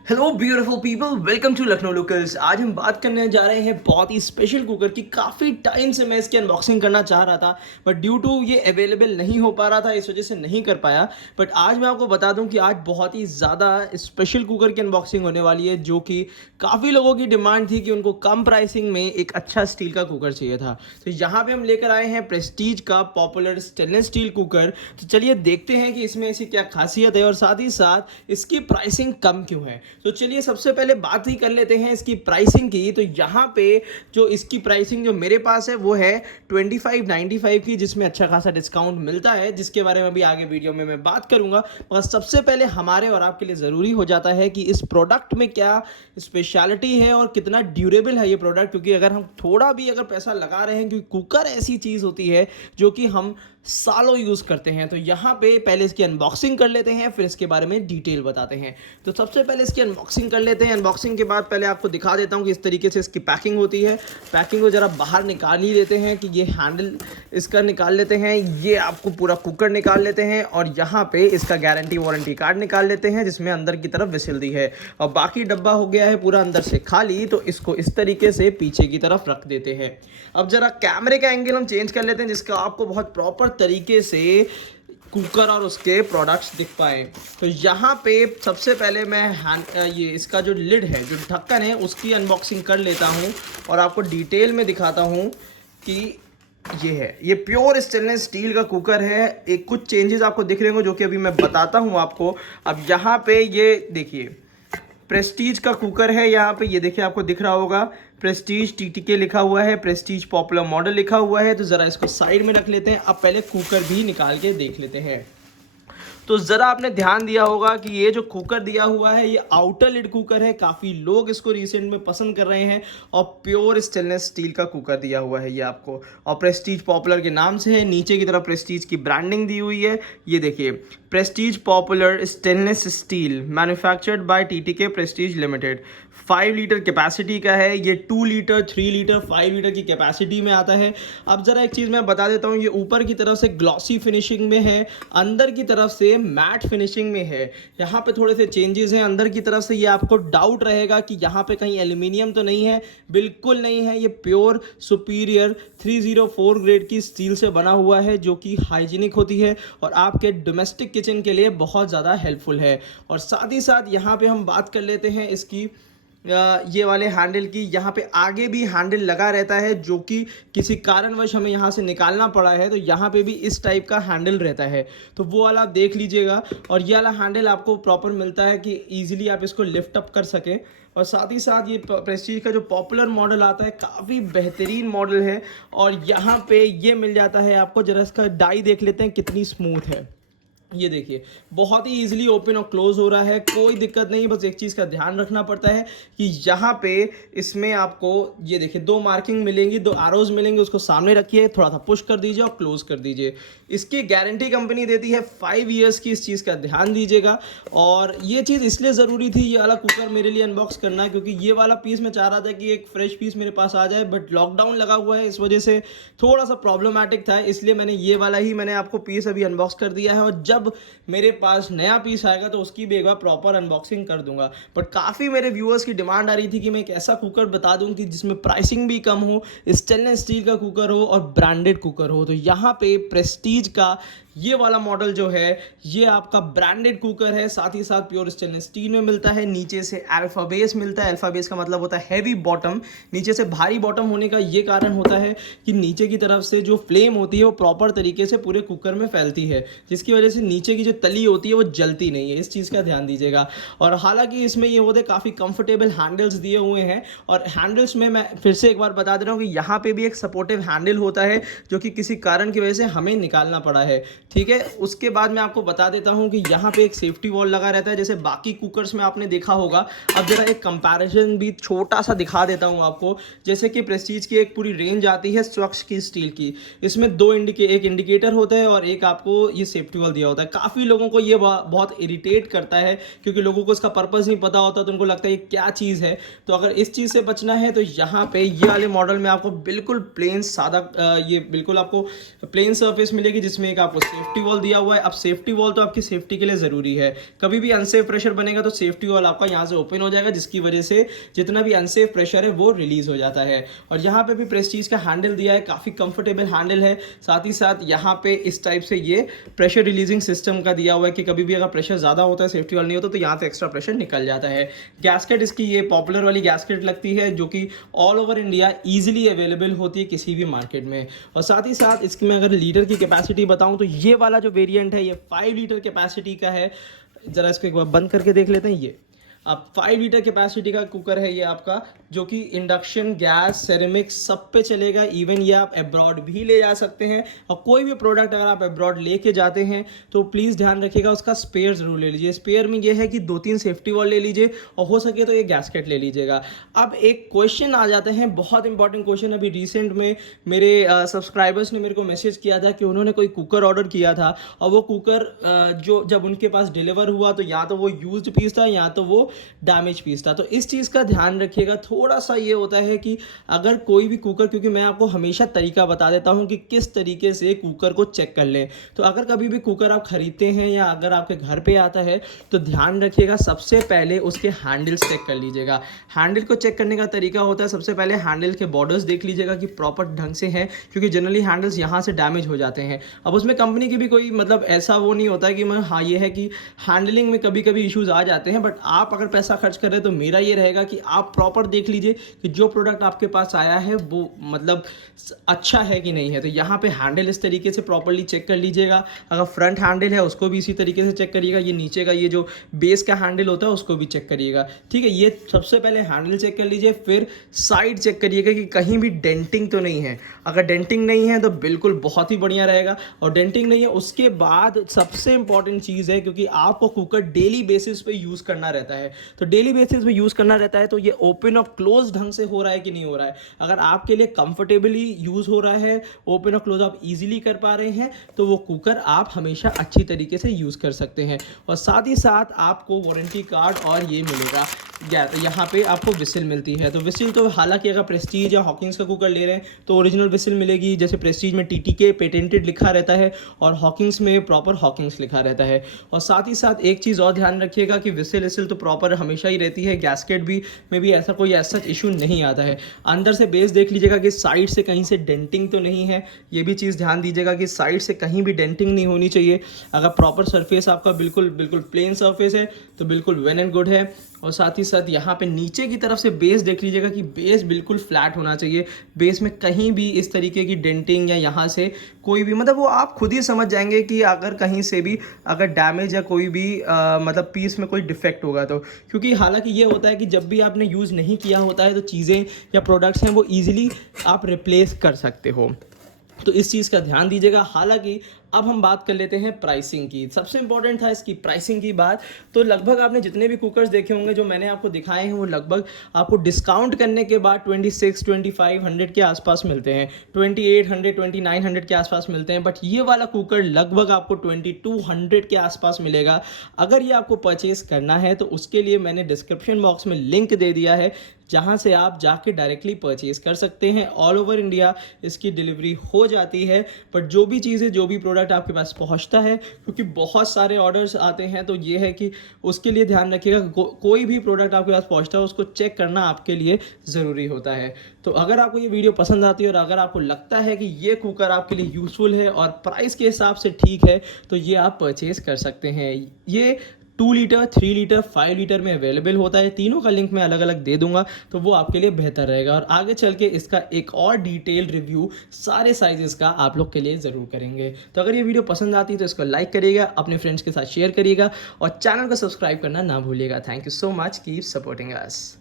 Hello beautiful people, welcome to Lucknow locals. आज हम बात करने जा रहे हैं बहुत ही स्पेशल कुकर की। काफ़ी टाइम से मैं इसकी अनबॉक्सिंग करना चाह रहा था, बट ड्यू टू ये अवेलेबल नहीं हो पा रहा था, इस वजह से नहीं कर पाया। बट आज मैं आपको बता दूं कि आज बहुत ही ज़्यादा स्पेशल कुकर की अनबॉक्सिंग होने वाली है, जो कि काफ़ी लोगों की डिमांड थी कि उनको कम प्राइसिंग में एक अच्छा स्टील का कुकर चाहिए था। तो यहाँ पर हम लेकर आए हैं प्रेस्टीज का पॉपुलर स्टेनलेस स्टील कुकर। तो चलिए देखते हैं कि इसमें ऐसी क्या खासियत है और साथ ही साथ इसकी प्राइसिंग कम क्यों है। तो चलिए सबसे पहले बात ही कर लेते हैं इसकी प्राइसिंग की। तो यहाँ पे जो इसकी प्राइसिंग जो मेरे पास है वो है 2595 की, जिसमें अच्छा खासा डिस्काउंट मिलता है, जिसके बारे में भी आगे वीडियो में मैं बात करूंगा। मगर सबसे पहले हमारे और आपके लिए ज़रूरी हो जाता है कि इस प्रोडक्ट में क्या स्पेशलिटी है और कितना ड्यूरेबल है ये प्रोडक्ट। क्योंकि अगर हम थोड़ा भी अगर पैसा लगा रहे हैं, क्योंकि कुकर ऐसी चीज़ होती है जो कि हम सालों यूज़ करते हैं। तो यहाँ पे पहले इसकी अनबॉक्सिंग कर लेते हैं, फिर इसके बारे में डिटेल बताते हैं। तो सबसे पहले इसकी अनबॉक्सिंग कर लेते हैं। अनबॉक्सिंग के बाद पहले आपको दिखा देता हूँ कि इस तरीके से इसकी पैकिंग होती है। पैकिंग को ज़रा बाहर निकाल ही लेते हैं कि ये हैंडल इसका निकाल लेते हैं, ये आपको पूरा कुकर निकाल लेते हैं, और यहाँ पे इसका गारंटी वारंटी कार्ड निकाल लेते हैं, जिसमें अंदर की तरफ विसिल दी है। और बाकी डब्बा हो गया है पूरा अंदर से खाली, तो इसको इस तरीके से पीछे की तरफ रख देते हैं। अब जरा कैमरे का एंगल हम चेंज कर लेते हैं, जिसका आपको बहुत प्रॉपर तरीके से कुकर और उसके प्रोडक्ट्स दिख पाए। तो यहाँ पे सबसे पहले मैं ये इसका जो लिड है, जो ढक्कन है, उसकी अनबॉक्सिंग कर लेता हूँ और आपको डिटेल में दिखाता हूँ कि ये प्योर स्टेनलेस स्टील का कुकर है। एक कुछ चेंजेस आपको दिख रहे होंगे जो कि अभी मैं बताता हूँ आपको। अब यहाँ पे ये देखिए प्रेस्टीज का कुकर है। यहाँ पे ये देखिए आपको दिख रहा होगा प्रेस्टीज टीटीके लिखा हुआ है, प्रेस्टीज पॉपुलर मॉडल लिखा हुआ है। तो ज़रा इसको साइड में रख लेते हैं। अब पहले कुकर भी निकाल के देख लेते हैं। तो ज़रा आपने ध्यान दिया होगा कि ये जो कुकर दिया हुआ है ये आउटर लिड कुकर है। काफ़ी लोग इसको रिसेंट में पसंद कर रहे हैं, और प्योर स्टेनलेस स्टील का कुकर दिया हुआ है ये आपको, और प्रेस्टीज पॉपुलर के नाम से है। नीचे की तरफ प्रेस्टीज की ब्रांडिंग दी हुई है। ये देखिए Prestige popular stainless steel manufactured by TTK Prestige limited. 5 litre capacity का है ये। 2 लीटर, 3 लीटर, 5 लीटर की कैपेसिटी में आता है। अब ज़रा एक चीज़ मैं बता देता हूँ, ये ऊपर की तरफ से ग्लॉसी फिनिशिंग में है, अंदर की तरफ से मैट फिनिशिंग में है। यहाँ पे थोड़े से चेंजेस हैं। अंदर की तरफ से ये आपको डाउट रहेगा कि यहाँ पे कहीं एल्यूमिनियम तो नहीं है, बिल्कुल नहीं है। ये प्योर सुपीरियर 304 ग्रेड की स्टील से बना हुआ है, जो कि हाइजीनिक होती है और आपके डोमेस्टिक किचन के लिए बहुत ज़्यादा हेल्पफुल है। और साथ ही साथ यहाँ पे हम बात कर लेते हैं इसकी ये वाले हैंडल की। यहाँ पे आगे भी हैंडल लगा रहता है, जो कि किसी कारणवश हमें यहाँ से निकालना पड़ा है, तो यहाँ पे भी इस टाइप का हैंडल रहता है। तो वो वाला आप देख लीजिएगा। और ये वाला हैंडल आपको प्रॉपर मिलता है कि ईजिली आप इसको लिफ्ट अप कर सकें। और साथ ही साथ ये प्रेस्टीज का जो पॉपुलर मॉडल आता है, काफ़ी बेहतरीन मॉडल है। और यहाँ पे ये मिल जाता है आपको। जरा इसका डाई देख लेते हैं कितनी स्मूथ है। ये देखिए बहुत ही इजीली ओपन और क्लोज हो रहा है, कोई दिक्कत नहीं। बस एक चीज़ का ध्यान रखना पड़ता है कि यहाँ पे इसमें आपको ये देखिए 2 मार्किंग मिलेंगी, 2 एरोज मिलेंगे। उसको सामने रखिए, थोड़ा सा पुश कर दीजिए और क्लोज कर दीजिए। इसकी गारंटी कंपनी देती है 5 ईयर्स की, इस चीज़ का ध्यान दीजिएगा। और ये चीज़ इसलिए ज़रूरी थी ये वाला कुकर मेरे लिए अनबॉक्स करना, क्योंकि ये वाला पीस मैं चाह रहा था कि एक फ्रेश पीस मेरे पास आ जाए, बट लॉकडाउन लगा हुआ है, इस वजह से थोड़ा सा प्रॉब्लमैटिक था। इसलिए मैंने ये वाला ही मैंने आपको पीस अभी अनबॉक्स कर दिया है, और जब मेरे पास नया पीस आएगा तो उसकी भी एक बार प्रॉपर अनबॉक्सिंग कर दूंगा। बट काफ़ी मेरे व्यूअर्स की डिमांड आ रही थी कि मैं एक ऐसा कुकर बता दूं कि जिसमें प्राइसिंग भी कम हो, स्टेनलेस स्टील का कुकर हो और ब्रांडेड कुकर हो। तो यहाँ पे प्रेस्टीज का ये वाला मॉडल जो है ये आपका ब्रांडेड कुकर है। साथ ही साथ प्योर स्टेनलेस स्टील में मिलता है। नीचे से अल्फा बेस मिलता है। अल्फा बेस का मतलब होता है हैवी बॉटम। नीचे से भारी बॉटम होने का ये कारण होता है कि नीचे की तरफ से जो फ्लेम होती है वो प्रॉपर तरीके से पूरे कुकर में फैलती है, जिसकी वजह से नीचे की जो तली होती है वो जलती नहीं है। इस चीज़ का ध्यान दीजिएगा। और हालांकि इसमें ये होते काफ़ी कंफर्टेबल हैंडल्स दिए हुए हैं, और हैंडल्स में मैं फिर से एक बार बता दे रहा हूँ कि यहाँ पे भी एक सपोर्टिव हैंडल होता है, जो कि किसी कारण की वजह से हमें निकालना पड़ा है। ठीक है, उसके बाद मैं आपको बता देता हूँ कि यहाँ पे एक सेफ्टी वॉल लगा रहता है, जैसे बाकी कुकर्स में आपने देखा होगा। अब जरा एक कंपैरिजन भी छोटा सा दिखा देता हूँ आपको। जैसे कि प्रेस्टीज की एक पूरी रेंज आती है स्वच्छ की स्टील की, इसमें एक इंडिकेटर होता है और एक आपको ये सेफ्टी वॉल दिया होता है। काफ़ी लोगों को ये बहुत इरिटेट करता है, क्योंकि लोगों को इसका पर्पज़ नहीं पता होता, तो उनको लगता है ये क्या चीज़ है। तो अगर इस चीज़ से बचना है तो यहाँ पे ये वाले मॉडल में आपको बिल्कुल प्लेन सादा ये बिल्कुल आपको प्लेन सरफेस मिलेगी, जिसमें एक आपको सेफ्टी वॉल दिया हुआ है। अब सेफ्टी वॉल तो आपकी सेफ्टी के लिए ज़रूरी है, कभी भी अनसेफ प्रेशर बनेगा तो सेफ्टी वॉल आपका यहाँ से ओपन हो जाएगा, जिसकी वजह से जितना भी अनसेफ प्रेशर है वो रिलीज हो जाता है। और यहाँ पे भी प्रेस्टीज का हैंडल दिया है, काफ़ी कंफर्टेबल हैंडल है। साथ ही साथ यहाँ पे इस टाइप से ये प्रेशर रिलीजिंग सिस्टम का दिया हुआ है कि कभी भी अगर प्रेशर ज़्यादा होता है, सेफ्टी वॉल नहीं होता, तो यहाँ से एक्स्ट्रा प्रेशर निकल जाता है। गैस्केट इसकी ये पॉपुलर वाली गैस्केट लगती है, जो कि all over India easily available होती है किसी भी मार्केट में। और साथ ही साथ इसमें अगर लीटर की कैपेसिटी बताऊं तो ये वाला जो वेरिएंट है ये 5 लीटर कैपेसिटी का है। ज़रा इसको एक बार बंद करके देख लेते हैं। ये अब 5 लीटर कैपेसिटी का कुकर है ये आपका, जो कि इंडक्शन, गैस, सेरेमिक सब पे चलेगा। इवन ये आप अब्रॉड भी ले जा सकते हैं। और कोई भी प्रोडक्ट अगर आप अब्रॉड लेके जाते हैं तो प्लीज़ ध्यान रखिएगा उसका स्पेयर ज़रूर ले लीजिए। स्पेयर में ये है कि 2-3 सेफ्टी वॉल ले लीजिए और हो सके तो ये गैस्केट ले लीजिएगा। अब एक क्वेश्चन आ जाते हैं, बहुत इंपॉर्टेंट क्वेश्चन। अभी रिसेंट में मेरे सब्सक्राइबर्स ने मेरे को मैसेज किया था कि उन्होंने कोई कुकर ऑर्डर किया था और वो कुकर जो जब उनके पास डिलीवर हुआ तो या तो वो यूज्ड पीस था या तो वो डैमेज पीस था। तो इस चीज़ का ध्यान रखिएगा। थोड़ा सा ये होता है कि अगर कोई भी कुकर, क्योंकि मैं आपको हमेशा तरीका बता देता हूं कि किस तरीके से कुकर को चेक कर लें, तो अगर कभी भी कुकर आप खरीदते हैं या अगर आपके घर पे आता है तो ध्यान रखिएगा, सबसे पहले उसके हैंडल्स चेक कर लीजिएगा। हैंडल को चेक करने का तरीका होता है, सबसे पहले हैंडल के बॉर्डर्स देख लीजिएगा कि प्रॉपर ढंग से हैं, क्योंकि जनरली हैंडल्स यहाँ से डैमेज हो जाते हैं। अब उसमें कंपनी की भी कोई मतलब ऐसा वो नहीं होता है कि मैं हाँ, ये है कि हैंडलिंग में कभी कभी इश्यूज आ जाते हैं, बट आप अगर पैसा खर्च कर रहे हैं तो मेरा ये रहेगा कि आप प्रॉपर देख लीजिए कि जो प्रोडक्ट आपके पास आया है वो मतलब अच्छा है कि नहीं है। तो यहाँ पे हैंडल इस तरीके से प्रॉपर्ली चेक कर लीजिएगा। अगर फ्रंट हैंडल है उसको भी इसी तरीके से चेक करिएगा। ये नीचे का ये जो बेस का हैंडल होता है उसको भी चेक करिएगा। ठीक है, ये सबसे पहले हैंडल चेक कर लीजिए, फिर साइड चेक करिएगा कि कहीं भी डेंटिंग तो नहीं है। अगर डेंटिंग नहीं है तो बिल्कुल बहुत ही बढ़िया रहेगा, और डेंटिंग नहीं है उसके बाद सबसे इंपॉर्टेंट चीज़ है, क्योंकि आपको कुकर डेली बेसिस पे यूज़ करना रहता है, तो डेली बेसिस पे यूज़ करना रहता है तो ये ओपन और क्लोज ढंग से हो रहा है कि नहीं हो रहा है। अगर आपके लिए कंफर्टेबली यूज़ हो रहा है, ओपन और क्लोज आप इजीली कर पा रहे हैं, तो वो कुकर आप हमेशा अच्छी तरीके से यूज़ कर सकते हैं। और साथ ही साथ आपको वारंटी कार्ड और ये मिलेगा, यहाँ पे आपको विसिल मिलती है। तो विसिल तो हालांकि अगर प्रेस्टीज या हॉकिंग्स का कुकर ले रहे हैं तो ओरिजिनल विसिल मिलेगी, जैसे प्रेस्टीज में TTK पेटेंटेड लिखा रहता है और हॉकिंग्स में प्रॉपर हॉकिंग्स लिखा रहता है। और साथ ही साथ एक चीज़ और ध्यान रखिएगा कि विसिल तो प्रॉपर हमेशा ही रहती है। गैस्केट भी में भी ऐसा कोई ऐसा इशू नहीं आता है। अंदर से बेस देख लीजिएगा कि साइड से कहीं से डेंटिंग तो नहीं है, ये भी चीज़ ध्यान दीजिएगा कि साइड से कहीं भी डेंटिंग नहीं होनी चाहिए। अगर प्रॉपर सरफेस आपका बिल्कुल प्लेन सरफेस है तो बिल्कुल वेल एंड गुड है। और साथ ही साथ यहाँ पे नीचे की तरफ से बेस देख लीजिएगा कि बेस बिल्कुल फ्लैट होना चाहिए। बेस में कहीं भी इस तरीके की डेंटिंग या यहाँ से कोई भी मतलब वो आप खुद ही समझ जाएंगे कि अगर कहीं से भी अगर डैमेज या कोई भी मतलब पीस में कोई डिफेक्ट होगा तो, क्योंकि हालांकि ये होता है कि जब भी आपने यूज़ नहीं किया होता है तो चीज़ें या प्रोडक्ट्स हैं वो ईजिली आप रिप्लेस कर सकते हो, तो इस चीज़ का ध्यान दीजिएगा। हालांकि अब हम बात कर लेते हैं प्राइसिंग की। सबसे इंपॉर्टेंट था इसकी प्राइसिंग की बात। तो लगभग आपने जितने भी कुकर्स देखे होंगे जो मैंने आपको दिखाए हैं वो लगभग आपको डिस्काउंट करने के बाद 2600-2500 के आसपास मिलते हैं, 2800-2900 के आसपास मिलते हैं। बट ये वाला कुकर लगभग आपको 2200 के आसपास मिलेगा। अगर ये आपको परचेज़ करना है तो उसके लिए मैंने डिस्क्रिप्शन बॉक्स में लिंक दे दिया है, जहाँ से आप जाके डायरेक्टली परचेज़ कर सकते हैं। ऑल ओवर इंडिया इसकी डिलीवरी हो जाती है। बट जो भी चीज़ें, जो भी प्रोडक्ट आपके पास पहुंचता है, क्योंकि बहुत सारे ऑर्डर्स आते हैं, तो ये है कि उसके लिए ध्यान रखिएगा कोई भी प्रोडक्ट आपके पास पहुंचता है उसको चेक करना आपके लिए ज़रूरी होता है। तो अगर आपको ये वीडियो पसंद आती है और अगर आपको लगता है कि ये कुकर आपके लिए यूज़फुल है और प्राइस के हिसाब से ठीक है, तो ये आप परचेज़ कर सकते हैं। ये 2 लीटर, 3 लीटर, 5 लीटर में अवेलेबल होता है। तीनों का लिंक मैं अलग अलग दे दूंगा, तो वो आपके लिए बेहतर रहेगा। और आगे चल के इसका एक और डिटेल रिव्यू सारे साइजेस का आप लोग के लिए ज़रूर करेंगे। तो अगर ये वीडियो पसंद आती है तो इसको लाइक करिएगा, अपने फ्रेंड्स के साथ शेयर करिएगा और चैनल को सब्सक्राइब करना ना भूलिएगा। Thank you so much, keep supporting us.